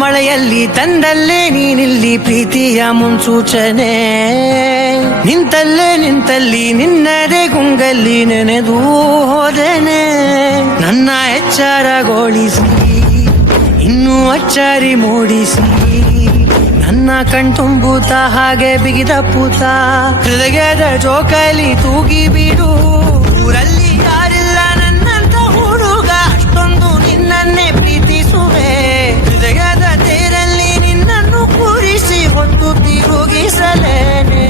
ಮಳೆಯಲ್ಲಿ ತಂದಲ್ಲೇ ನೀನಿಲ್ಲಿ ಪ್ರೀತಿಯ ಮುನ್ಸೂಚನೆ, ನಿಂತಲ್ಲಿ ನಿನ್ನದೇ ಗುಂಗಲ್ಲಿ ನೆನೆದು ಹೋದೆನೆ. ನನ್ನ ಎಚ್ಚರಗೊಳಿಸಿ ಇನ್ನೂ ಅಚ್ಚರಿ ಮೂಡಿಸಿ, ನನ್ನ ಕಣ್ತುಂಬುತ್ತ ಹಾಗೆ ಬಿಗಿದ ಪೂತ ಹೃದಯದ ಜೋಕಾಲಿ ತೂಗಿ ಬಿಡು. ಊರಲ್ಲಿ ಯಾರಿಲ್ಲ ನನ್ನಂತ ಹುಡುಗ, ಅಷ್ಟೊಂದು ನಿನ್ನನ್ನೇ ಪ್ರೀತಿಸುವೆ. ಹೃದಯದ ತೇರಲ್ಲಿ ನಿನ್ನನ್ನು ಕೂರಿಸಿ ಹೊತ್ತು ತಿರುಗಿಸಲೇನೆ.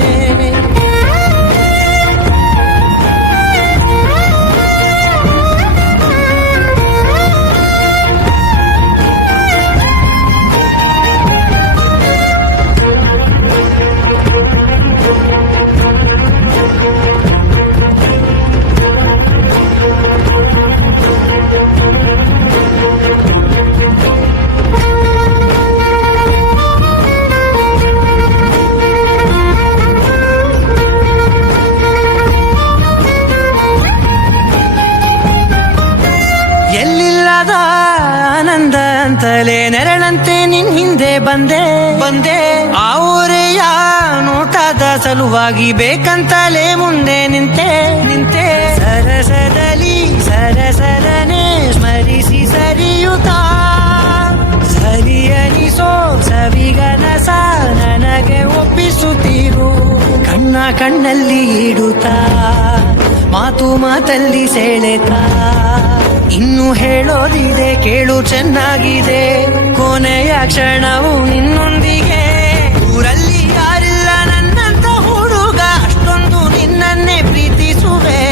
ಆನಂದ ಅಂತಲೇ ನೆರಳಂತೆ ನಿನ್ ಹಿಂದೆ ಬಂದೆ. ಆ ಊರೆಯ ನೋಟದ ಸಲುವಾಗಿ ಬೇಕಂತಲೇ ಮುಂದೆ ನಿಂತೆ. ಸರಸರನೆ ಸ್ಮರಿಸಿ ಸರಿಯುತ್ತ ಸರಿಯನಿಸೋ ಸವಿಗನಸ ನನಗೆ ಒಪ್ಪಿಸುತ್ತೀರು. ಕಣ್ಣಲ್ಲಿ ಇಡುತ್ತಾ ಮಾತಲ್ಲಿ ಸೆಳೆತಾ, ಇನ್ನು ಹೇಳೋದಿದೆ ಕೇಳು ಚೆನ್ನಾಗಿದೆ, ಕೊನೆಯ ಕ್ಷಣವು ನಿನ್ನೊಂದಿಗೆ. ಊರಲ್ಲಿ ಯಾರಿಲ್ಲ ನನ್ನಂತ ಹುಡುಗ, ಅಷ್ಟೊಂದು ನಿನ್ನನ್ನೇ ಪ್ರೀತಿಸುವೆ.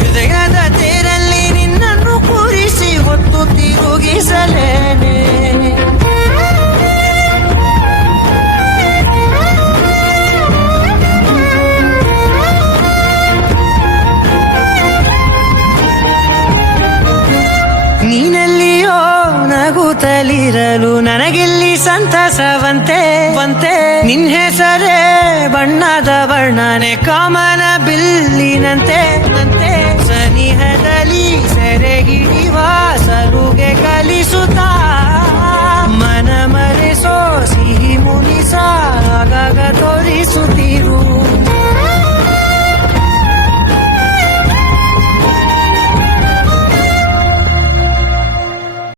ಹೃದಯದ ತೇರಲ್ಲಿ ನಿನ್ನನ್ನು ಕೂರಿಸಿ ಹೊತ್ತು ತಿರುಗಿಸಲೇನೆ. ನೀನೆಲ್ಲಿಯೋ ನಗುತ್ತಲಿರಲು ನನಗಿಲ್ಲಿ ಸಂತಸವಂತೆ. ನಿನ್ ಹೆಸರೇ ಬಣ್ಣದ ವರ್ಣನೆ ಕಾಮನ ಬಿಲ್ಲಿನಂತೆ. ಸನಿಹದಲ್ಲಿ ಸೆರೆ ಹಿಡಿಯುವ ಸಲುಗೆ ಕಲಿಸುತ್ತಾ, ಮನ ಮರೆಸೋ ಸಿಹಿ ಮುನಿಸ ಆಗಾಗ ತೋರಿಸುತ್ತ